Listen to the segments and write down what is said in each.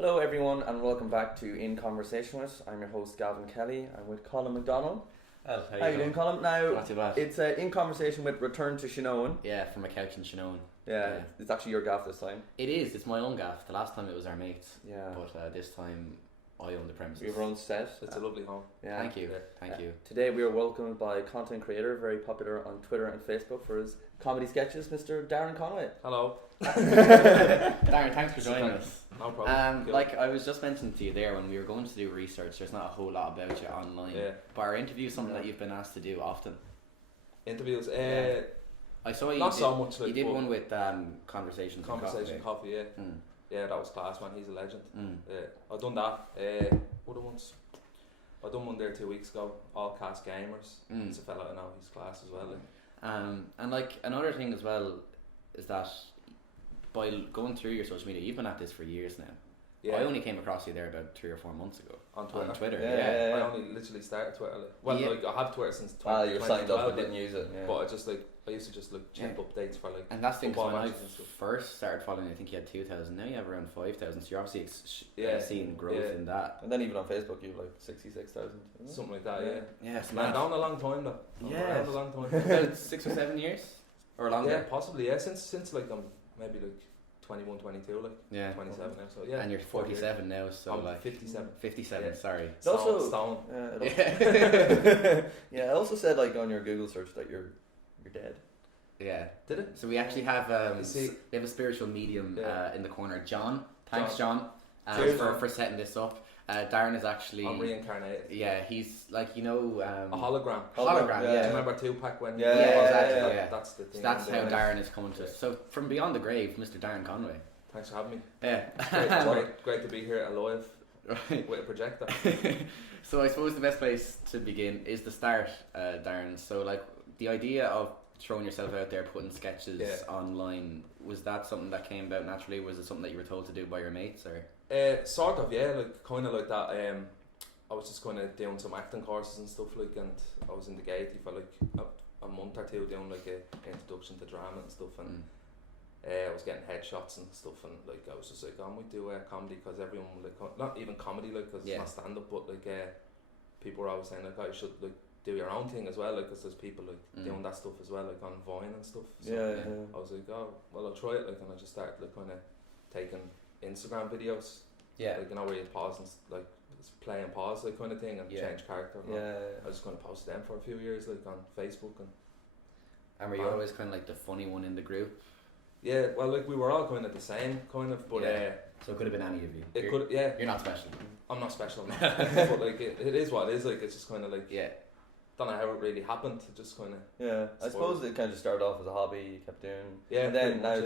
Hello everyone and welcome back to In Conversation With. I'm your host Gavin Kelly. I'm with Colin McDonald. How How you doing, Colin? Now, Not too bad. it's In Conversation With Return to Shinoan. Yeah, from a couch in Shinoan. Yeah, it's actually your gaff this time. It is. It's my own gaff. The last time it was our mates. Yeah. But this time I own the premises. We have our own set. It's a lovely home. Yeah. Thank you. Thank you. Today we are welcomed by a content creator, very popular on Twitter and Facebook for his comedy sketches, Mr. Darren Conway. Hello. Darren, thanks for joining us. No problem. Like I was just mentioning to you there, when we were going to do research, there's not a whole lot about you online. Yeah. But our interview is something that you've been asked to do often. Interviews. I saw you. Not did, so much. Like, you did one with Conversation Coffee. Yeah. Mm. Yeah, that was class, man. He's a legend. Mm. I've done that. Other ones. I done one there 2 weeks ago. All cast gamers. It's a fella I know. He's class as well. Like. And like another thing as well is that by going through your social media, you've been at this for years now. Yeah. I only came across you there about 3 or 4 months ago On Twitter. Yeah. I only literally started Twitter. Like, I have Twitter since 2012. Ah, you were signed up but didn't use it. Yeah. But I used to just like check updates for like. And that's the thing, 'cause when I matches and stuff. first started following you, I think you had 2,000. Now you have around 5,000. So you're obviously seeing growth in that. And then even on Facebook you have like 66,000. Something like that. Yeah. Yeah, it's Man, mad. down a long time though. Yeah. a long time. About 6 or 7 years or longer. Yeah, possibly. Yeah, since like I'm maybe like 21, 22, like Yeah. 27 now. So yeah. And you're 47 now, so I'm like 57. 57. Yeah. Sorry. It's also Stone. yeah, it also said like on your Google search that you're dead. Yeah. Did it? So we actually have See- we have a spiritual medium in the corner. John. Thanks, John. John, Cheers, for setting this up. Darren is actually I'm reincarnated. yeah. He's like A hologram. hologram. Do Yeah. you remember Tupac when? Yeah, exactly, That- yeah. That's the thing. So that's how Yeah. Darren is coming to us. So from beyond the grave, Mr. Darren Conway. Thanks for having me. Yeah. Great to be here alive Right. with a projector. So I suppose the best place to begin is the start, Darren. So like the idea of throwing yourself out there, putting sketches online, was that something that came about naturally? Was it something that you were told to do by your mates, or? Sort of, yeah, like kind of like that. I was just kind of doing some acting courses and stuff like, and I was in the Gaiety for like a month or two doing like a introduction to drama and stuff, and I was getting headshots and stuff, and like I was just like, I might do comedy because everyone like not even comedy like because it's not stand up, but like people were always saying like, oh, you should like do your own thing as well, like because there's people like doing that stuff as well, like on Vine and stuff. So Yeah. I was like, oh, well, I'll try it, like, and I just started like kind of taking Instagram videos, like, you know, where you pause and like play and pause like kind of thing and change character. I just kind of posted them for a few years, like on Facebook And were you always kind of like the funny one in the group? Yeah, well, like we were all kind of the same, kind of, but so it could have been any of you. You're not special. I'm not special, no. But like it is what it is. Like it's just kind of like don't know how it really happened. It just kind of I suppose it kind of started off as a hobby. You kept doing and then now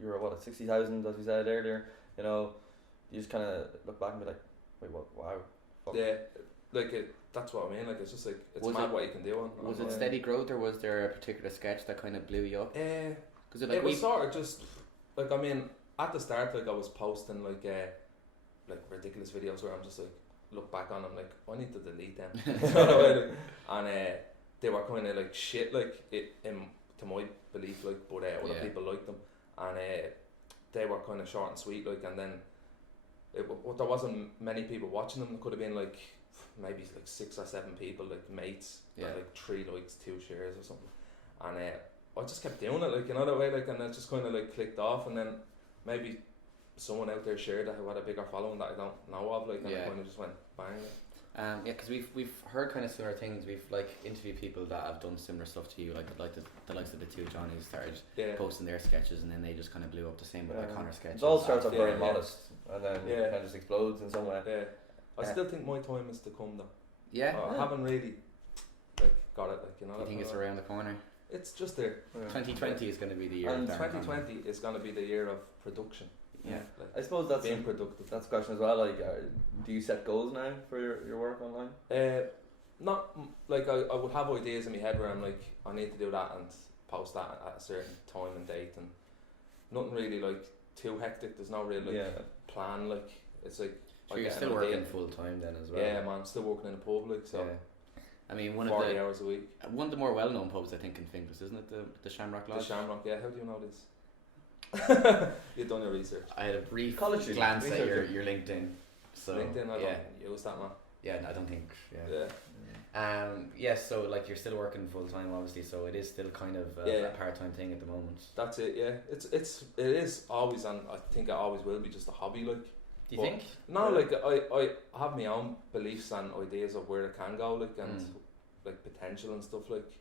you're what at 60,000 as we said earlier. You know, you just kind of look back and be like, wait, what? Wow. Fuck. Yeah, like that's what I mean. Like it's just like it's mad what you can do on. Was it steady growth, or was there a particular sketch that kind of blew you up? It was sort of just like, I mean, at the start, like I was posting like ridiculous videos where I'm just like look back on them like, I need to delete them. And they were kind of like shit, like to my belief, like, but other people liked them, and they were kind of short and sweet, like, and then there wasn't many people watching them. It could have been like maybe like 6 or 7 people, like mates, like 3 likes, 2 shares or something, and I just kept doing it, like, you know, that way, like, and it just kind of like clicked off, and then maybe someone out there shared that who had a bigger following that I don't know of, like, and it kind of just went bang. Because we've heard kind of similar things. We've like interviewed people that have done similar stuff to you, like the likes of the two Johnnies started posting their sketches, and then they just kind of blew up. The same with like Connor's sketches. It all starts off very modest, and then it kind of just explodes in some way. I still think my time is to come though. I haven't really like got it, like, you know. You think it's around the corner? It's just there. 2020 is going to be the year. And of 2020 is going to be the year of production. Yeah, like, I suppose that's being productive. That's a question as well. Like, do you set goals now for your work online? Not like I would have ideas in my head where I'm like, I need to do that and post that at a certain time and date, and nothing really like too hectic. There's no real plan. Like it's like. So you're still working full time then as well? Yeah, man. I'm still working in the public, so. I mean, 40 hours a week. One of the more well-known pubs, I think, in Finglas, isn't it? The Shamrock Lodge. The Shamrock, yeah. How do you know this? You've done your research. I had a brief College glance at researcher. your LinkedIn. So LinkedIn, I yeah, don't use that, man. yeah, I don't think. Yeah. So like you're still working full time, obviously. So it is still kind of a part-time thing at the moment. That's it. Yeah, it is always, and I think it always will be just a hobby. Like, Do you think? No, like I have my own beliefs and ideas of where it can go, like, and like potential and stuff like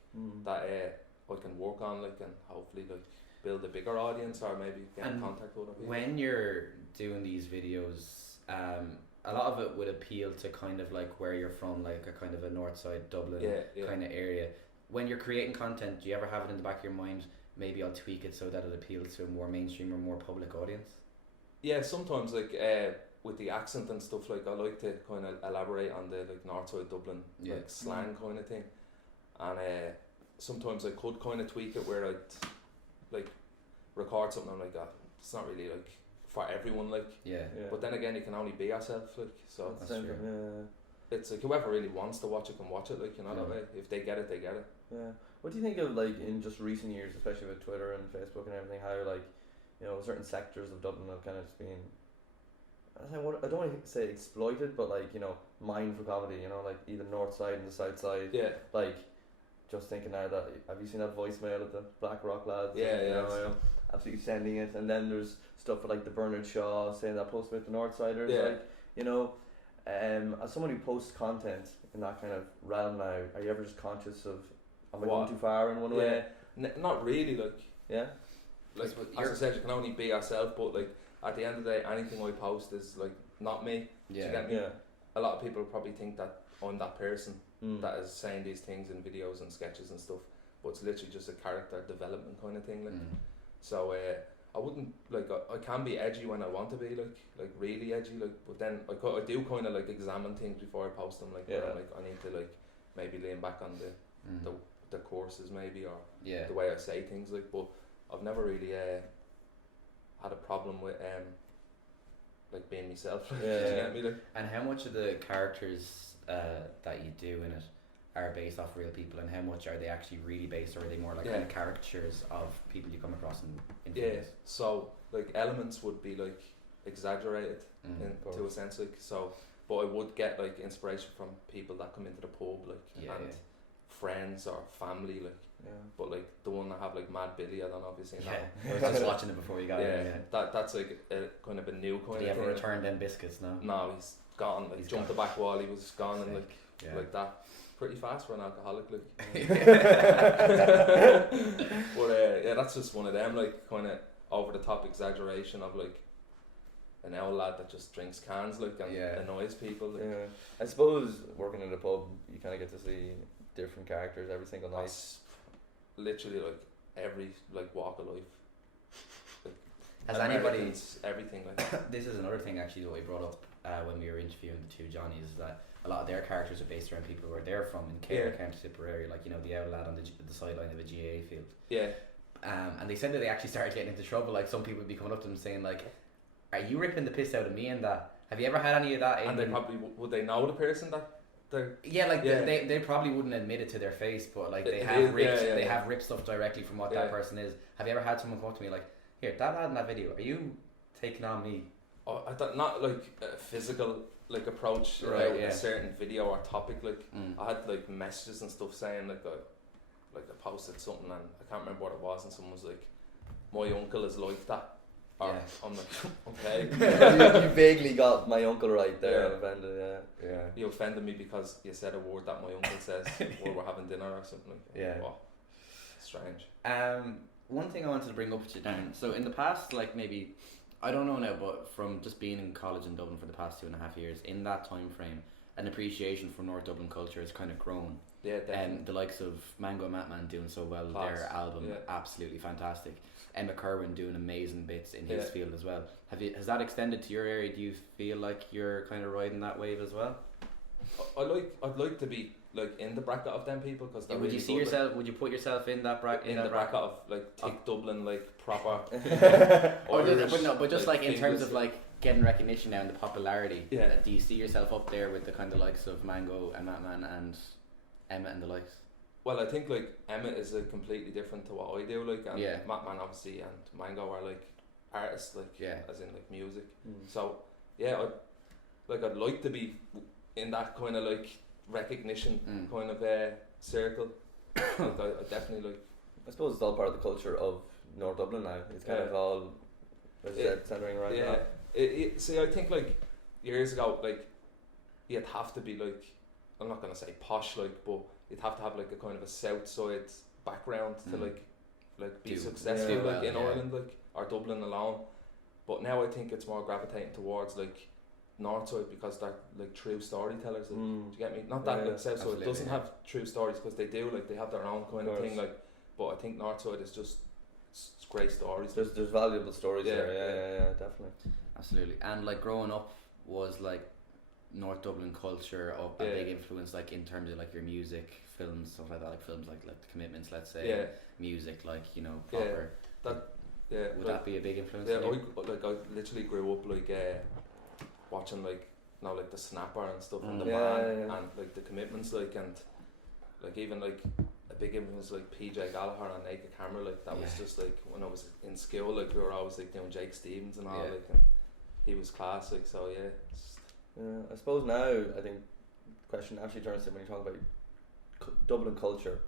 that. I can work on, like, and hopefully like build a bigger audience or maybe get in contact with other people. When you're doing these videos, a lot of it would appeal to kind of like where you're from, like a kind of a north side Dublin kind of area. When you're creating content, do you ever have it in the back of your mind, maybe I'll tweak it so that it appeals to a more mainstream or more public audience? Yeah, sometimes like with the accent and stuff, like I like to kind of elaborate on the like north side Dublin like slang kind of thing, and sometimes I could kind of tweak it where I'd like record something. I'm like, it's not really like for everyone, like. Yeah. But then again, you can only be yourself, like. So that's true. It's like whoever really wants to watch it can watch it, like, you know, that way. If they get it, they get it. Yeah. What do you think of, like, in just recent years, especially with Twitter and Facebook and everything, how, like, you know, certain sectors of Dublin have kind of just been, I don't want to say exploited, but, like, you know, mined for comedy, you know, like either north side and the south side. Yeah. Like, just thinking now that, have you seen that voicemail of the Black Rock lads? Yeah, you know, absolutely sending it. And then there's stuff with, like, the Bernard Shaw saying that post about the north siders. Yeah. Like, you know, as someone who posts content in that kind of realm now, are you ever just conscious of, am I going too far in one way? Not really, like. Yeah. Like, as I said, you can only be yourself, but, like, at the end of the day, anything I post is, like, not me. Yeah. Do you get me? Yeah. A lot of people probably think that I'm that person that is saying these things in videos and sketches and stuff, but it's literally just a character development kind of thing, like. So I wouldn't, like, I can be edgy when I want to be, like really edgy, like, but then I do kind of like examine things before I post them, like, where I'm like, I need to like maybe lean back on the courses maybe, or the way I say things, like, but I've never really had a problem with like being myself. Do you get me? Like? And how much of the characters that you do in it are based off real people, and how much are they actually really based, or are they more like kind of caricatures of people you come across in videos? So like elements would be like exaggerated to a sense, like, so, but I would get like inspiration from people that come into the pub, like, and friends or family, like. But like the one I have, like Mad Billy, I don't know if you've seen that. I was just watching it before you got here. That's like a kind of a new kind of thing. Did he ever return them biscuits now? No, he's gone. Like, he's jumped the back wall, he was gone, and like that. Pretty fast for an alcoholic, like. But that's just one of them, like, kind of over the top exaggeration of like an old lad that just drinks cans, like, and annoys people. Like. Yeah, I suppose working in a pub, you kind of get to see different characters every single night. Literally, like, every like walk of life. Like, has anybody everything like? This is another thing actually that we brought up when we were interviewing the two Johnnies, is that a lot of their characters are based around people where they're from in Kerry, County Tipperary, like, you know, the old lad on the sideline of a GAA field. Yeah. And they said that they actually started getting into trouble. Like, some people would be coming up to them saying, like, "Are you ripping the piss out of me?" And that. Have you ever had any of that? And they probably would they know the person that they're. Yeah, like they probably wouldn't admit it to their face, but like they have ripped stuff directly from what that person is. Have you ever had someone come up to me like, "Here, that lad in that video, are you taking on me?" Oh, I thought not like a physical like approach about a certain video or topic. Like I had like messages and stuff saying like I posted something and I can't remember what it was, and someone was like, "My uncle is like that." Or I'm like, okay. you vaguely got my uncle right there. Offended, You offended me because you said a word that my uncle says while we're having dinner or something. Like, wow. Strange. One thing I wanted to bring up with you, Darren. So in the past, like maybe, I don't know now, but from just being in college in Dublin for the past 2.5 years, in that time frame, an appreciation for North Dublin culture has kind of grown. Yeah, definitely. The likes of Mango and Matman doing so well, their album, absolutely fantastic. Emma Kerwin doing amazing bits in his field as well. Has that extended to your area? Do you feel like you're kind of riding that wave as well? I'd like to be like in the bracket of them people, because would you see yourself? Like, would you put yourself in that bracket? In the bracket of like Dublin, like proper. but just like in terms of like getting recognition now and the popularity. Yeah. Do you see yourself up there with the kind of likes of Mango and Matman and Emma and the likes? Well, I think like Emma is completely different to what I do, like, and Matman obviously and Mango are like artists, like Yeah. as in like music. So yeah, I'd like to be in that kind of like recognition kind of circle. Like I definitely like. I suppose it's all part of the culture of North Dublin now. It's kind of all, as you said, centering around that. See, I think like years ago, like you'd have to be like, I'm not gonna say posh, like, but you'd have to have like a kind of a south side background to like be successful like in Ireland, like, or Dublin alone. But now I think it's more gravitating towards like north side because they're like true storytellers. Like, do you get me? Not that like south side doesn't have true stories, because they do, like they have their own kind of thing, like. But I think north side is just it's great stories. There's valuable stories there. Yeah, definitely. Absolutely. And like growing up, was like North Dublin culture a big influence, like in terms of like your music, films, stuff like that, like films like The Commitments, let's say, music, like, you know, proper. Would that be a big influence? Yeah, I literally grew up like watching like like the Snapper and stuff and the band and like The Commitments, like, and like even like a big influence like PJ Gallagher and Naked Camera, like that was just like when I was in school, like we were always like doing Jake Stevens and all, like, and he was classic. So I suppose now I think the question actually turns to when you talk about Dublin culture,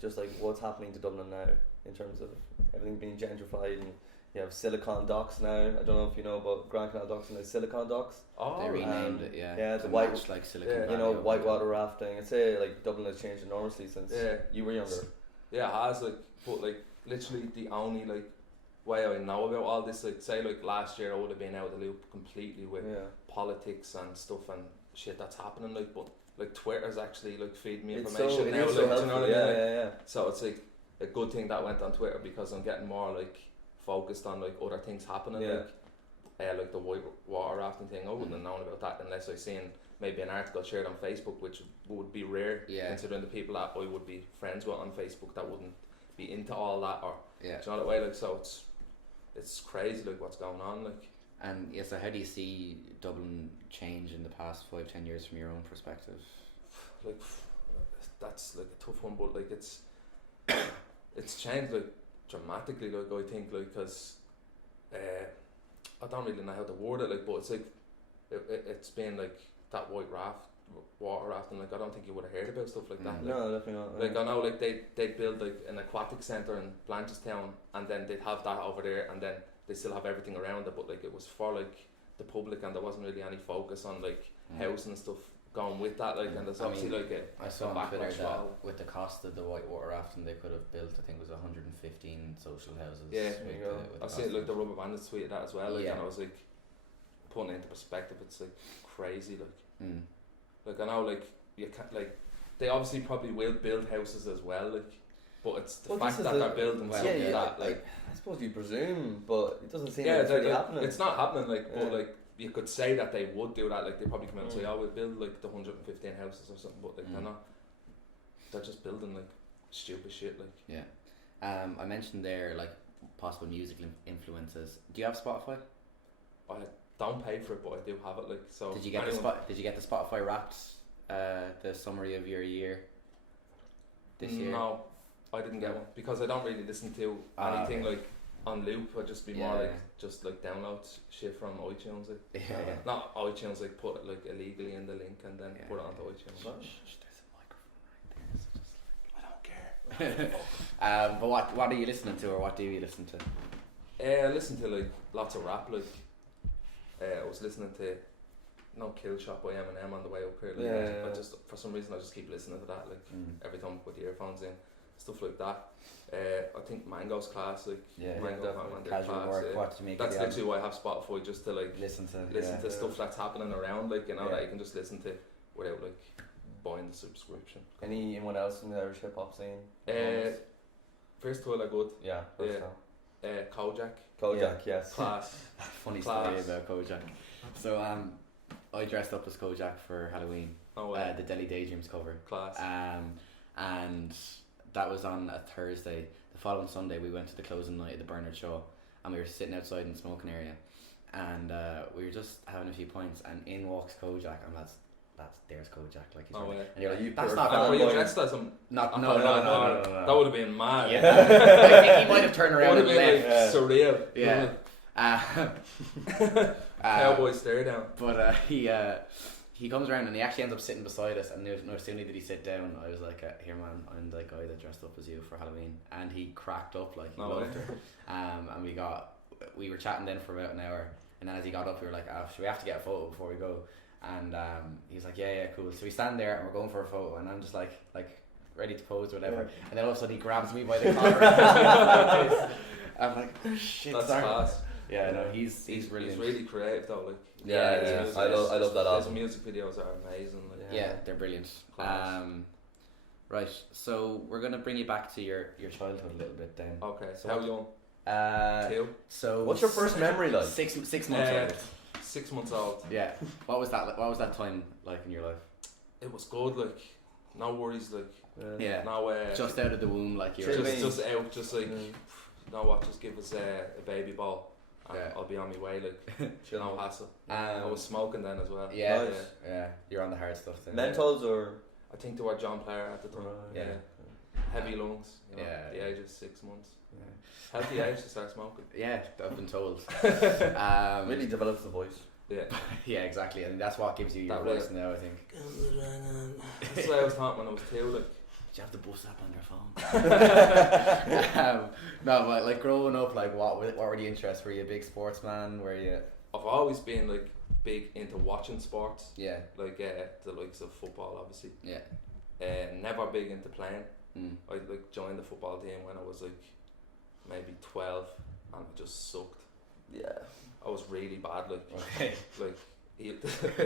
just like what's happening to Dublin now in terms of everything being gentrified, and you have Silicon Docks now. I don't know if you know about Grand Canal Docks and the Silicon Docks. Oh, they renamed it, yeah, the white, like Silicon Valley, you know, whitewater rafting. I'd say like Dublin has changed enormously since you were younger. Yeah, it has, like, but like literally the only like way I know about all this, like say like last year I would have been out of the loop completely with politics and stuff and shit that's happening, like, but like Twitter's actually like feeding me information now, like, do you know what I mean? Yeah. So it's like a good thing that went on Twitter, because I'm getting more like focused on like other things happening, like the white water rafting thing. I wouldn't have known about that unless I seen maybe an article shared on Facebook, which would be rare considering the people that I would be friends with on Facebook that wouldn't be into all that, or do you know that way, like, so it's crazy like what's going on, like. And so how do you see Dublin change in the past 5-10 years from your own perspective? Like, that's like a tough one, but like it's changed like dramatically, like I think, like, because I don't really know how to word it, like, but it's like it's been like that water rafting, like I don't think you would have heard about stuff like that. Like, no, definitely not. Like I know, like they'd build like an aquatic centre in Blanchardstown, and then they'd have that over there, and then they still have everything around it, but like it was for like the public, and there wasn't really any focus on like housing and stuff going with that, like, and there's obviously like I saw on Twitter that with the cost of the whitewater rafting they could have built, I think it was 115 social houses. Yeah, I've seen like the Rubber Bandits tweeted that as well, like, and I was like putting it into perspective, it's like crazy, like like I know, like you can't, like they obviously probably will build houses as well, like, but it's the fact that they're building something that like I suppose you presume, but it doesn't seem like it's really happening. It's not happening, like, but like you could say that they would do that, like they probably come out and say, we'll build like the 115 houses or something, but like they're not. They're just building like stupid shit, like. I mentioned there like possible music influences. Do you have Spotify? I don't pay for it, but I do have it, like, so. Did you get Did you get the Spotify Wrapped, the summary of your year this year? No, I didn't get one because I don't really listen to anything like on loop. I'd just be more like just like download shit from iTunes, like. Not iTunes, like put it like illegally in the link and then put it onto iTunes. There's a microphone right there, so just like, I don't care. But what are you listening to, or what do you listen to? I listen to like lots of rap, like. I was listening to No Kill Shot by Eminem on the way up here, like, I just, for some reason I just keep listening to that, like, every time I put the earphones in, stuff like that. I think Mango's class, like, Mango casual work, what to make. That's literally why I have Spotify, just to like listen to stuff that's happening around, like, you know, that you can just listen to without like buying the subscription. Anyone else in the Irish hip hop scene? First of all, I good. Kojak, yes. Class. Funny story about Kojak. So I dressed up as Kojak for Halloween. The Delhi Daydreams cover. Class. And that was on a Thursday. The following Sunday we went to the closing night of the Bernard Show, and we were sitting outside in the smoking area, and we were just having a few pints, and in walks Kojak, and there's Kojak, like he's and you're like, that's not were you dressed as him? No. That would have been mad. I think he might have turned around and left. Like surreal. Yeah. Cowboy stare down. But he comes around and he actually ends up sitting beside us. And no sooner did he sit down, I was like, "Here, man, I'm the guy that dressed up as you for Halloween." And he cracked up like he loved it. And we were chatting then for about an hour. And then as he got up, we were like, "Oh, should we have to get a photo before we go?" And he's like, yeah, cool. So we stand there and we're going for a photo, and I'm just like ready to pose or whatever. Yeah. And then all of a sudden he grabs me by the collar. I'm like, oh, shit, that's sorry. class. Yeah, no, he's brilliant. He's really creative though. Like, yeah. I love that album. His music videos are amazing. Like, yeah, they're brilliant. Right, so we're gonna bring you back to your childhood a little bit then. Okay, so how young? 2. So what's your first memory like? 6 months old. 6 months old. Yeah. What was that time like in your life? It was good. Like, no worries. Like, yeah. No. Just out of the womb, like you're just out. Just like, you know what? Just give us a baby ball, and I'll be on my way. Like, no hassle. I was smoking then as well. Yeah. Nice. Yeah. You're on the hard stuff then. Mentals or? I think they were John Player at the time. Yeah. Heavy lungs. You know, at the age of 6 months. Yeah. Healthy age to start smoking. Yeah, I've been told. Really develops the voice. Yeah. Yeah, exactly. And that's what gives you your voice now, I think. That's what I was taught when I was 2. Like, did you have the bus app on your phone? No, but like growing up, like what were the interests? Were you a big sportsman? Were you? I've always been like big into watching sports. Yeah. Like the likes of football, obviously. Yeah. Never big into playing. I like joined the football team when I was like maybe 12, and I just sucked. Yeah. I was really bad. Like, okay. Like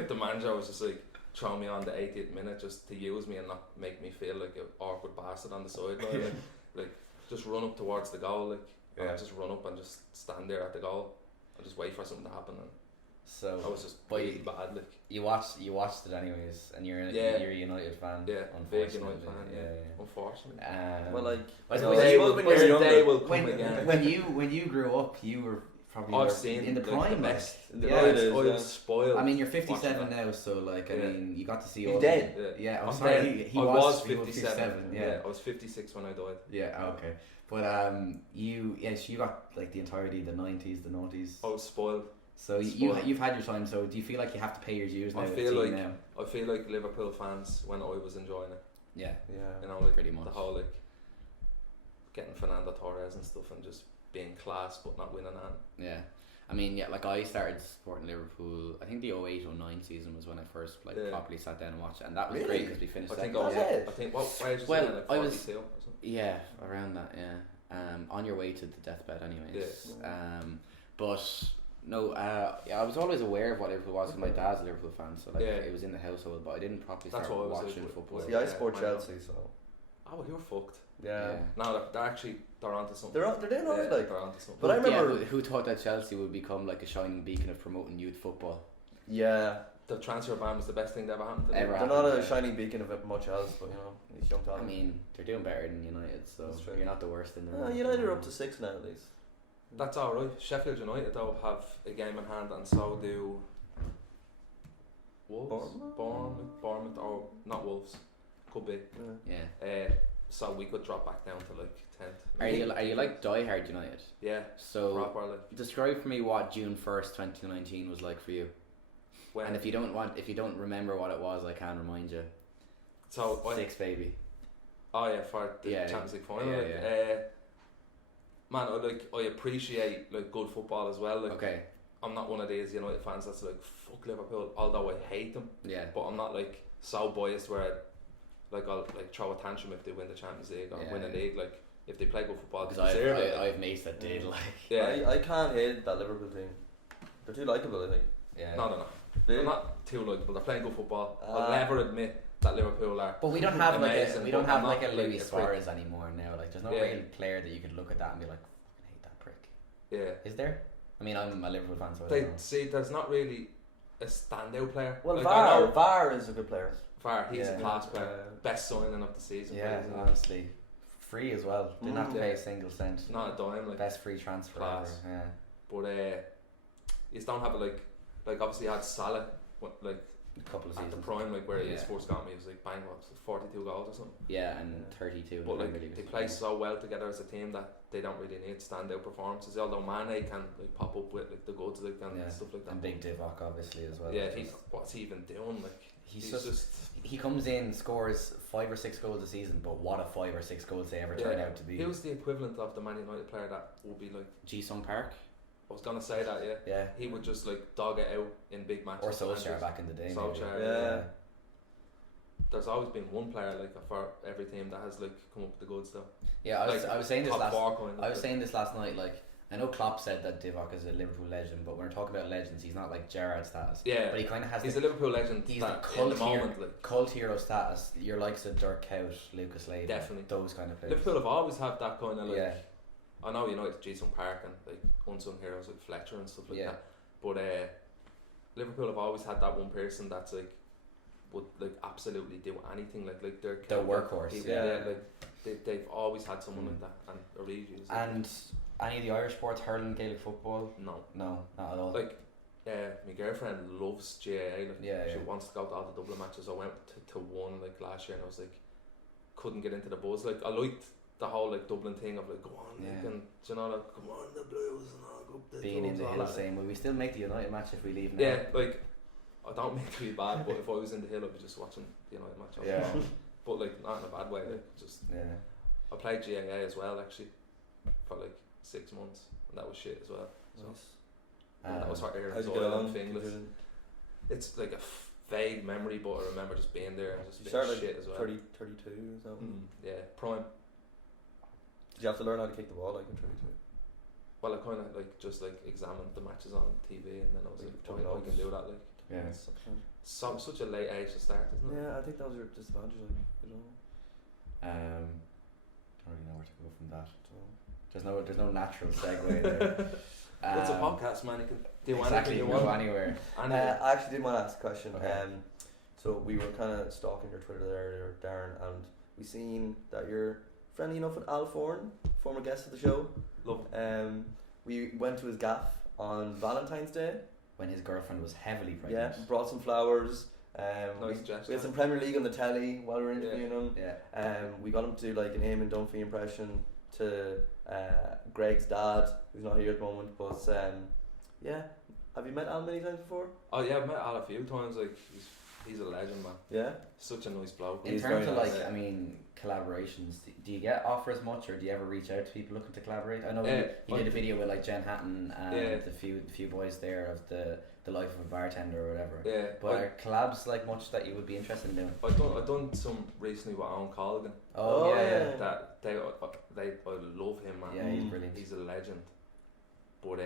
the manager was just like throw me on the 80th minute just to use me and not make me feel like an awkward bastard on the sideline. like just run up towards the goal. Like, and just run up and just stand there at the goal and just wait for something to happen. And so I was just really bad. Like, you watched it anyways, and you're a United fan. Yeah, big United fan. Yeah. Unfortunately. Well, like I suppose day will come again. When you grew up, you were probably in the prime. The best. I was spoiled. I mean, you're 57 now, so like I mean, you got to see. He's dead. Yeah, I'm sorry. He was 57. Yeah, I was 56 when I died. Yeah. Okay. But you got like the entirety of the 90s, the noughties. I was spoiled. So you've had your time. So do you feel like you have to pay your dues now? I feel like Liverpool fans when I was enjoying it. Yeah. You know, like pretty much the whole like getting Fernando Torres and stuff and just being class but not winning that. Yeah. I mean, yeah, like I started supporting Liverpool. I think the 08-09 season was when I first properly sat down and watched it, and that was great because we finished. I think what age was it? I was around that. Yeah. On your way to the deathbed, anyways. Yeah. But no, I was always aware of what Liverpool was because my dad's a Liverpool fan, so like it was in the household, but I didn't properly start watching football. See, I support Chelsea, so. Oh, well, you're fucked. Yeah. No, they're onto something. They're doing alright, like. They're onto something. But I remember who thought that Chelsea would become like a shining beacon of promoting youth football. Yeah. The transfer ban was the best thing that ever happened to them. They're not a shining beacon of much else, but you know, these young talent. I mean, they're doing better than United, so you're not the worst in there. United are up to 6 now at least. That's alright. Sheffield United though have a game in hand, and so do Wolves. Bournemouth, or not Wolves. Could be. Yeah. So we could drop back down to like 10th. Are you like diehard United? Yeah. So properly. Describe for me what June 1st, 2019 was like for you. When? And if you don't remember what it was, I can remind you. So 6 baby. Oh yeah, for the Champions League final. Man, I appreciate like good football as well. Like, okay. I'm not one of these United fans that's like fuck Liverpool, although I hate them. Yeah. But I'm not like so biased where I'll like throw a tantrum if they win the Champions League or win a league. Like if they play good football, because I have mates that did like. Yeah. I can't hate that Liverpool team. They're too likeable, I think. Yeah. No. They're not too likeable. They're playing good football. I'll never admit that Liverpool are. But we don't have amazing, like a Luis Suarez anymore now. Like there's no real player that you could look at that and be like, I hate that prick. Yeah. Is there? I mean, I'm a Liverpool fan, so there's not really a standout player. Well, like, VAR is a good player. VAR, he's a class player. Best signing of the season. Yeah, honestly. Free as well. Didn't have to pay a single cent. Not a dime. Like, best free transfer class. ever. Yeah. But you just don't have like obviously you had Salah like A couple of at seasons. the prime, like where he Yeah. first got me, he was like bang, what was it, 42 goals or something. Yeah, and 32 in But the like Premier League. they play so well together as a team that they don't really need standout performances. Although Mane can like pop up with like the goods like and stuff like that. And Big Divock obviously as well. Yeah, what's he even doing? Like he's just he comes in, scores 5 or 6 goals a season, but what a 5 or 6 goals they ever turn out to be. He was the equivalent of the Man United player that would be like Ji-sung Park. I was gonna say that, yeah. Yeah. He would just like dog it out in big matches. Or Solskjaer back in the day. Solskjaer, yeah. There's always been one player like for every team that has like come up with the goods though. Yeah, I was saying this last last night. Like I know Klopp said that Divock is a Liverpool legend, but when we're talking about legends, he's not like Gerrard status. Yeah, but he kind of has. He's a Liverpool legend. He's that the cult, in the moment, like cult hero status. Your likes of Dirk Kuyt, Lucas Leiva, definitely those kind of players. Liverpool have always had that kind of like. Yeah. I know United, Jason Park and like unsung heroes like Fletcher and stuff like Yeah. that. But Liverpool have always had that one person that's like would like absolutely do anything like their The workhorse. they've always had someone like that and Origi. And any of the Irish sports, hurling, Gaelic football? No, not at all. like my girlfriend loves GAA. Like she yeah. wants to go to all the Dublin matches. I went to one like last year and I was like couldn't get into the buzz. Like I liked the whole like Dublin thing of like go on, Yeah. like, and you know like come on the Blues and all go up the Being in Dubs the and hill all that. saying, will we still make the United match if we leave now? Yeah, like I don't mean to be bad, but if I was in the hill, I'd be just watching the United match. On Yeah. the phone. But like not in a bad way. Like just Yeah. I played GAA as well actually for like 6 months, and that was shit as well. So and that was what How'd you get on? It's like a vague memory, but I remember just being there and just You being started shit as well. 32 or something. Yeah, prime. Did you have to learn how to kick the ball like in 32? Well, I kind of like just like examined the matches on TV, and then I was like, took I can notes. do that. Like, Yeah. such a late age to start, isn't it? Yeah, I think that was your disadvantage. Like, you know. Don't really know where to go from that. So. There's no natural segue there. It's a podcast, man. You can do exactly, anything you go want. anywhere. I actually did want to ask a question. Okay. So we were kind of stalking your Twitter there, Darren, and we seen that you're friendly enough with Al Foran, former guest of the show. Love we went to his gaff on Valentine's Day. When his girlfriend was heavily Yeah, pregnant. brought some flowers. nice we gesture. had some Premier League on the telly while we were interviewing him. Yeah. We got him to do like an Eamon Dunphy impression to Greg's dad, who's not here at the moment. But yeah, have you met Al many times before? Oh yeah, I've met Al a few times. Like he's a legend, man. Yeah. Such a nice bloke. In He's terms very of nice. like, I mean, collaborations, do you get offers much, or do you ever reach out to people looking to collaborate? I know you did a video with like Jen Hatton and the few boys there of the life of a bartender or whatever. Yeah, But are collabs like much that you would be interested in doing? I've done some recently with Owen Colgan. Oh, yeah. That I love him, man. Yeah, he's brilliant. He's a legend. But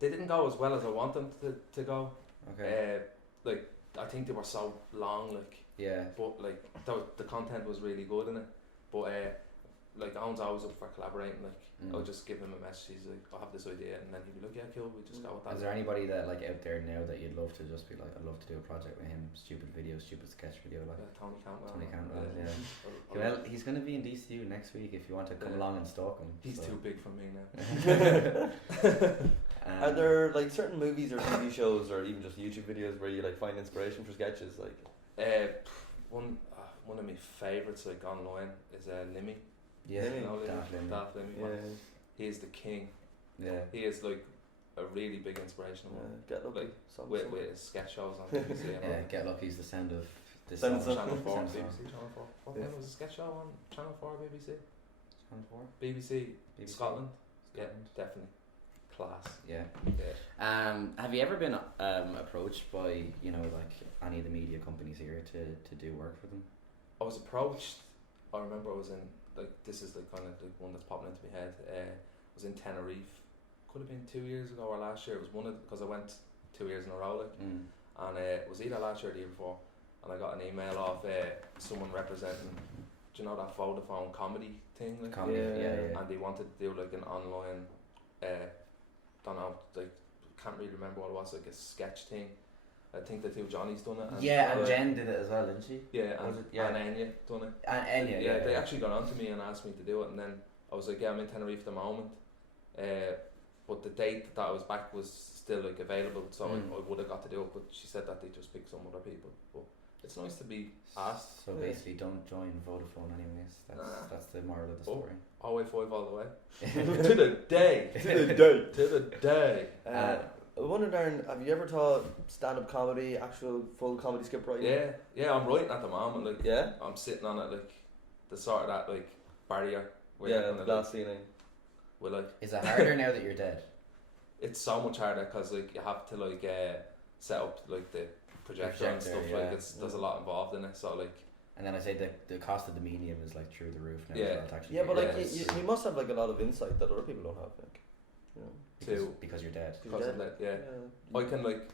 they didn't go as well as I want them to go. Okay. Like I think they were so long, like. Yeah. But like the content was really good in it. But like Owen's always up for collaborating. Like I'll just give him a message. He's like, I have this idea, and then he'd be like, yeah, cool. We just go with that. Is there anybody that like out there now that you'd love to just be like, I'd love to do a project with him? Stupid video, stupid sketch video, like Tony Cantwell. Tony Cantwell. Yeah. Well, he's going to be in DCU next week if you want to come along and stalk him. He's too big for me now. Are there like certain movies or TV shows or even just YouTube videos where you like find inspiration for sketches? Like, one of my favourites like online is Limmy. Yeah, Limmy. Daft Limmy. yeah, He is the king. Yeah. He is like a really big inspiration of mine. Get Lucky. Like, with his sketch shows on BBC. Yeah, Get Lucky's the sound of this Sound song. of Channel 4, Sound of BBC song. Channel 4. What Yeah. name was the sketch show on Channel 4, BBC? Channel 4? BBC, BBC. Scotland. Yeah, Scotland. definitely. Class. Yeah. Yeah. Have you ever been approached by like any of the media companies here to do work for them? I was approached. I remember I was in like this is like kind of like one that's popping into my head. I was in Tenerife. Could have been 2 years ago or last year. It was because I went 2 years in a row. Like, and it was either last year or the year before. And I got an email off someone representing. Do you know that Vodafone comedy thing? Like? Comedy, yeah. And they wanted to do like an online. Don't know, like can't really remember what it was. Like a sketch thing. I think the two Johnny's done it. And And Jen did it as well, didn't she? Yeah, and Enya done it. And Enya, Yeah, they actually got on to me and asked me to do it, and then I was like, yeah, I'm in Tenerife at the moment, but the date that I was back was still like available, so I would have got to do it. But she said that they just picked some other people. But it's nice to be asked. So basically, don't join Vodafone anyways. That's the moral of the story. 085 all the way. To the day. To the day. I wonder, Darren, have you ever taught stand-up comedy, actual full comedy script writing? Yeah, I'm writing at the moment. Like, yeah, I'm sitting on it, like the sort of that like barrier. The glass ceiling. Well, like, is it harder now that you're dead? It's so much harder because like you have to like set up like the projector and stuff. Yeah. Like there's a lot involved in it. So like. And then I say the cost of the medium is like through the roof now. Yeah, so yeah, but like you must have like a lot of insight that other people don't have. Like, you know, because you're dead. Because of that, yeah. I can like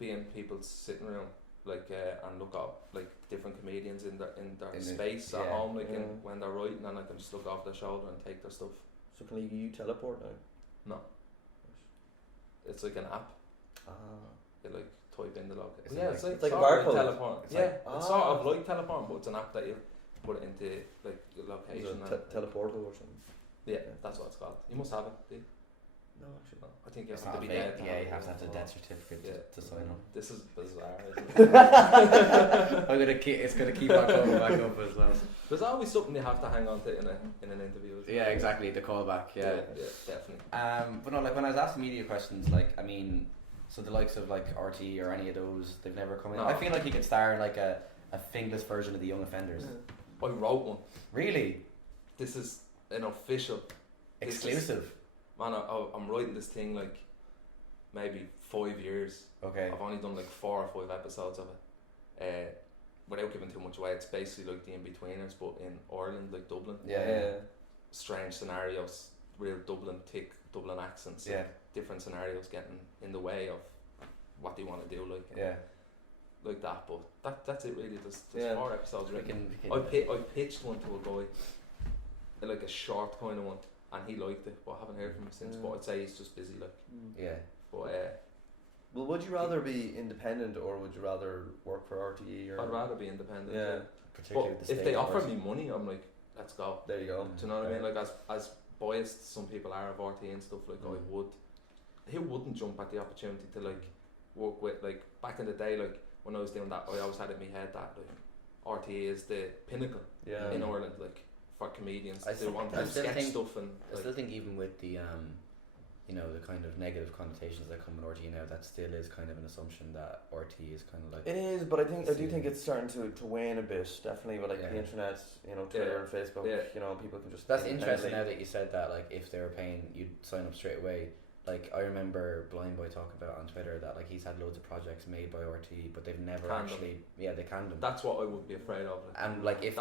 be in people's sitting room, like and look up like different comedians in their space at home, like when they're writing, and I can just look off their shoulder and take their stuff. So can you teleport now? No. It's like an app. You like type in the location. Yeah, it's like a barcode. Teleport. It's sort of like teleport, but it's an app that you put it into like your location. Teleportal or something. Yeah, that's what it's called. You must have it, do you? No, actually. No, I think you it's have to be dead. dead. Yeah, you have to have the death certificate to sign up. This is bizarre, isn't it? It's gonna keep on coming back up as well. There's always something you have to hang on to in an interview. Yeah, exactly. The callback. Yeah, definitely. But no, like when I was asking media questions, like I mean, so the likes of like RT or any of those, they've never come in. No. I feel like you could star in like a fingless version of The Young Offenders. I wrote one. Really? This is an official exclusive. Man, I'm writing this thing like maybe 5 years. Okay. I've only done like 4 or 5 episodes of it. Without giving too much away, it's basically like the In-Betweeners, but in Ireland, like Dublin. Yeah. Strange scenarios, real Dublin accents. Yeah. Different scenarios getting in the way of what they want to do, like. Yeah. Like that, but that's it really. There's 4 episodes written. I pitched one to a guy, like a short kind of one, and he liked it, but I haven't heard from him since. But I'd say he's just busy, like. Yeah. But well, would you rather be independent or would you rather work for RTE? Or? I'd rather be independent. Yeah. Particularly but if they offer me money, I'm like, let's go. There you go. Do you know what I mean? Like as biased some people are of RTE and stuff, like I would. Who wouldn't jump at the opportunity to like work with, like back in the day, like when I was doing that, I always had in my head that like RTE is the pinnacle in Ireland, like for comedians. They want to sketch stuff, and I still think even with the you know, the kind of negative connotations that come with RTE now, that still is kind of an assumption that RTE is kind of like... It is, but I do think it's starting to wane a bit, definitely, with like the internet, you know, Twitter and Facebook, you know, people can just... That's interesting now that you said that, like, if they were paying, you'd sign up straight away. Like, I remember Blind Boy talking about on Twitter that, like, he's had loads of projects made by RTE, but they've never actually... Yeah, they canned them. That's what I would be afraid of. Like. And, like, if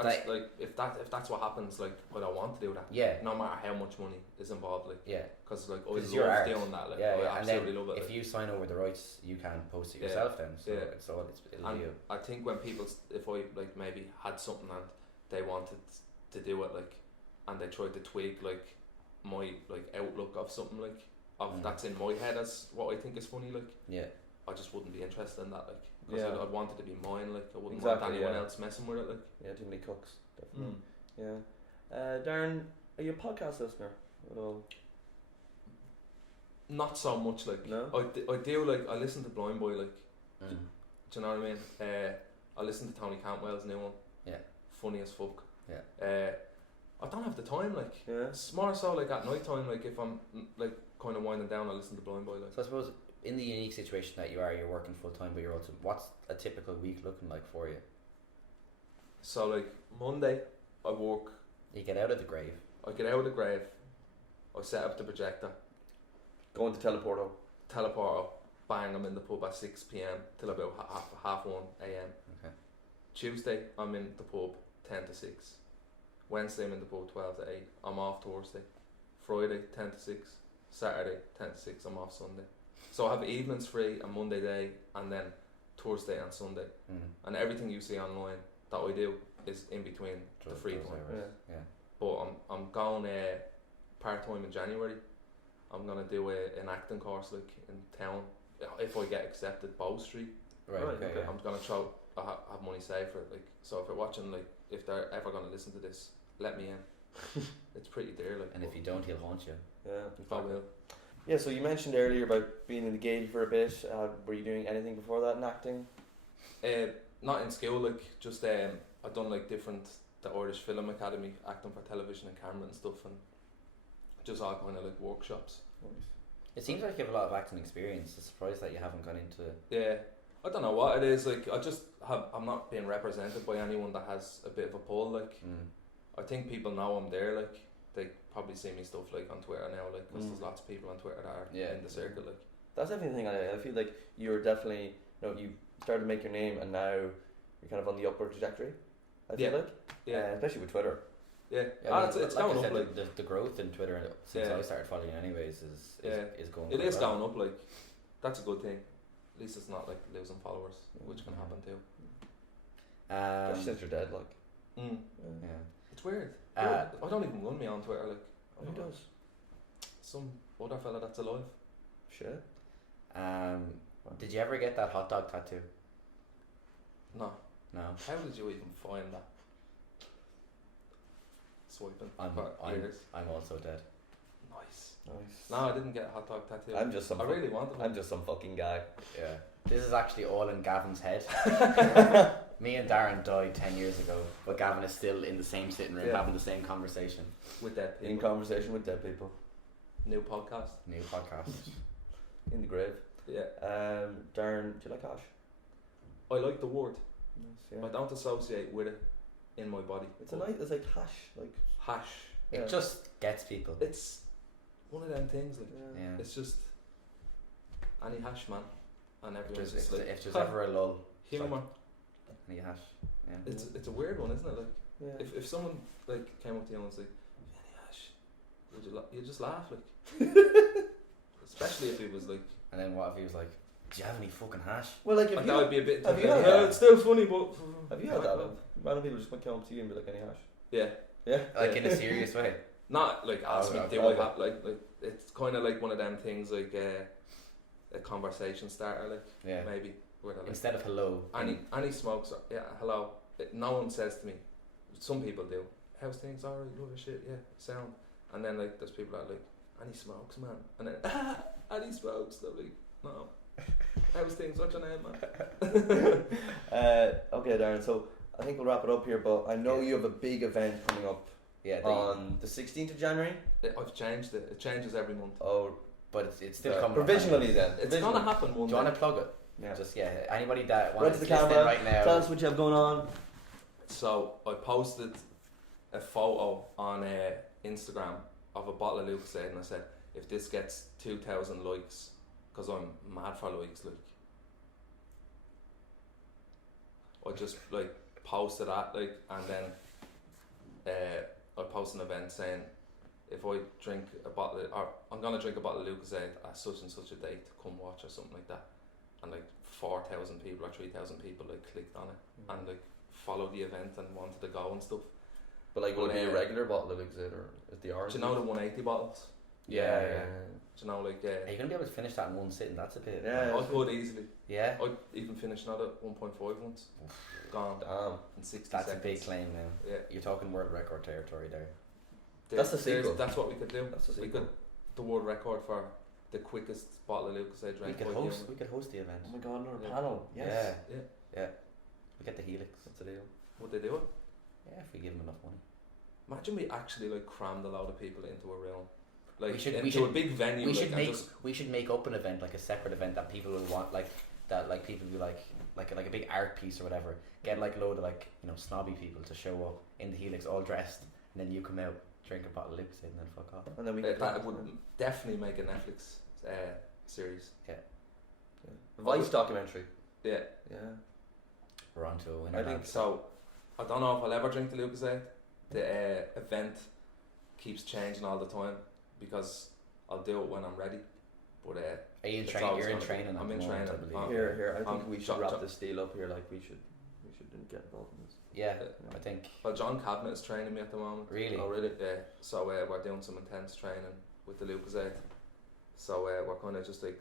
that's what happens, like, I don't want to do that. Yeah. No matter how much money is involved, like... Yeah. Because, like, I love doing that, like, I absolutely love it. If you sign over the rights, you can post it yourself then. So it'll be you. I think when people... If I, like, maybe had something and they wanted to do it, like, and they tried to tweak, like, my, like, outlook of something, like... that's in my head as what I think is funny, like. Yeah. I just wouldn't be interested in that, like. Because I'd want it to be mine, like. I wouldn't want anyone else messing with it, like. Yeah, too many cooks, definitely. Yeah. Darren, are you a podcast listener at all? Not so much, like. No? I do, like, I listen to Blind Boy, like. Do you know what I mean? I listen to Tony Cantwell's new one. Yeah. Funny as fuck. Yeah. I don't have the time, like. Yeah. It's more so, like, at night time, like, if I'm, like, kind of winding down, I listen to Blind Boy, like. So I suppose in the unique situation that you're working full time, but you're also, what's a typical week looking like for you? So like Monday, I work. You get out of the grave. I get out of the grave. I set up the projector. Go into Teleporto. Bang! I'm in the pub at 6 p.m. till about half 1 a.m. Okay. Tuesday, I'm in the pub 10 to 6. Wednesday, I'm in the pub 12 to 8. I'm off Thursday. Friday, 10 to 6. Saturday 10 to 6, I'm off Sunday. So I have evenings free on Monday day and then Thursday and Sunday. And everything you see online that I do is in between the free time. Yeah. But I'm going part-time in January. I'm going to do an acting course like in town. If I get accepted, Bow Street. Right, okay. I'm going to try, I have money saved for it. Like, so if you're watching, like, if they're ever going to listen to this, let me in. It's pretty dear, like. And if you don't, he'll haunt you. Yeah, I will. Yeah, so you mentioned earlier about being in the Gael for a bit. Were you doing anything before that in acting? Not in school, like just I've done like the Irish Film Academy, acting for television and camera and stuff, and just all kind of like workshops. Nice. It seems like you have a lot of acting experience. I'm surprised that you haven't gone into. Yeah, I don't know what it is. Like I'm not being represented by anyone that has a bit of a pull. Like I think people know I'm there. Like they probably see me stuff like on Twitter now. Like because there's lots of people on Twitter that are in the circle. Like that's everything. I feel like you're definitely you started to make your name and now you're kind of on the upward trajectory. I feel like especially with Twitter. Yeah, it's like going I said, up. Like the growth in Twitter since I started following, anyways, is going. It is going up. Like that's a good thing. At least it's not like losing followers, which can happen too. Especially since you're dead, like. Yeah, it's weird. I don't even run me on Twitter. Like, who does? Some other fella that's alive. Shit. Did you ever get that hot dog tattoo? No. How did you even find that? Swiping. I'm also dead. Nice. No, I didn't get a hot dog tattoo. I really wanted one. I'm just some fucking guy. Yeah. This is actually all in Gavin's head. Me and Darren died 10 years ago, but Gavin is still in the same sitting room having the same conversation. With dead people. In conversation with dead people. New podcast. In the grave. Yeah. Darren, do you like hash? I like the word. Nice, yeah. I don't associate with it in my body. It's it's like hash. Like hash. It just gets people. It's one of them things, like it's just any hash, man. And everyone's just like, if there's ever a lull, humour. Any hash. Yeah. It's a weird one, isn't it? Like if someone like came up to you and was like, any hash, would you just laugh, like especially if he was like. And then what if he was like, do you have any fucking hash? Well, like that would be a bit. Have you had that? It's still funny, but have you had that? Random people just come up to you and be like, any hash? Yeah. Like in a serious way. Not like ask me, do I have like it's kind of like one of them things like a conversation starter, like maybe where like, instead of hello. Any smokes? Hello. No one says to me. Some people do. How's things? Alright, love your shit. Yeah, sound. And then like there's people that are like, any smokes, man? And then any smokes? They're like, no. How's things? What's your name, man? Okay, Darren. So I think we'll wrap it up here. But I know you have a big event coming up. Yeah. On the 16th of January. I've changed it. It changes every month. Oh, but it's still coming. Provisionally then. It's gonna happen one day. Do you want to plug it? Yeah. Just anybody that wants to to listen right now. Tell us what you have going on. So I posted a photo on Instagram of a bottle of Lucozade, and I said, if this gets 2,000 likes, because I'm mad for likes, like I just like posted that, like, and then I posted an event saying, if I drink a bottle or I'm gonna drink a bottle of Lucozade at such and such a date, come watch or something like that, and like 4,000 people or 3,000 people like clicked on it and like followed the event and wanted to go and stuff. But like, will it be a regular bottle of Lucozade or is the orange? Do you know the 180 bottles? Yeah. Do you know, like are you gonna be able to finish that in one sitting? That's a bit. Yeah, I could easily. Yeah. I even finished another 1.5 once. Gone. Damn. In 60 That's seconds. a big claim now. Yeah. You're talking world record territory there. That's the sequel. That's what we could do. That's the sequel. We could the world record for the quickest bottle of Lucozade drank. We could host the event. Oh my god, another panel. Yes. Yeah. We get the Helix. That's the deal. Would they do it? Yeah, if we give them enough money. Imagine we actually like crammed a load of people into a room. Like we should a big venue. We should make up an event, like a separate event that people will want, like that, like people will be like a big art piece or whatever. Get like a load of like snobby people to show up in the Helix all dressed, and then you come out, drink a bottle of Lucozade, and then fuck off. And then we that would definitely make a Netflix series. Yeah. Vice documentary. Yeah. We're on to a winner. I think so. I don't know if I'll ever drink the Lucozade. The event keeps changing all the time because I'll do it when I'm ready. But are you in training? You're in training. I'm in training. Here. I think we should wrap this deal up here. Like we should get involved in this. Yeah, I think. Well, John Cabinet is training me at the moment. Really? Oh, really? Yeah. So we're doing some intense training with the Lucozade. So we're kind of just like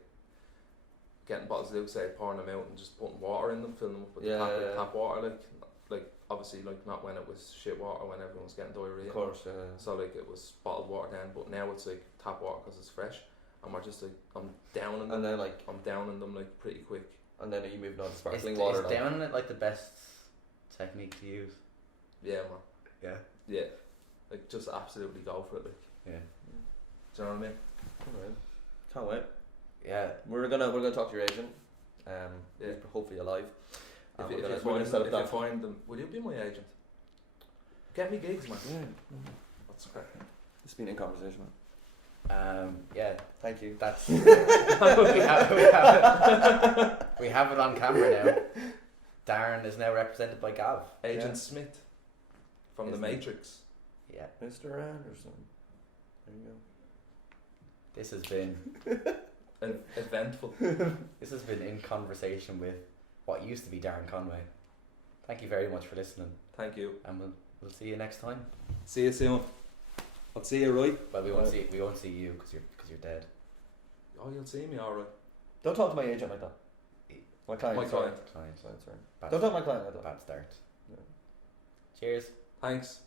getting bottles of Lucozade, pouring them out, and just putting water in them, filling them up with tap water, like obviously like not when it was shit water, when everyone was getting diarrhea. Of course. So like it was bottled water then, but now it's like tap water because it's fresh. and we're just like, I'm downing them. And then like, I'm downing them like pretty quick. and then are you moving on to Is, sparkling is water? Like, downing it like the best technique to use? Yeah, man. Yeah. Yeah, like just absolutely go for it. Like, Yeah. do you know what I mean? alright. Can't wait. Yeah. We're gonna talk to your agent. Yeah. He's hopefully alive. If We're you gonna find set them, up if you that. find them, will you be my agent? Get me gigs, man. Yeah. That's great. It's been in conversation, man. Yeah. Thank you. That's we have it on camera now. Darren is now represented by Gav. Agent Yeah. Smith from Isn't The it? Matrix. Yeah. Mr. Anderson. There you go. This has been Eventful. this has been in conversation with what used to be Darren Conway. Thank you very much for listening, Thank you. and we'll see you next time. See you soon. I'll see you right. Well, we won't Right. see you because you're dead. Oh, you'll see me alright. Don't talk to my agent like that. My client. My sorry. client. Client. Client, sorry. Bad, Don't talk to my client like that. bad start. Yeah. Cheers. Thanks.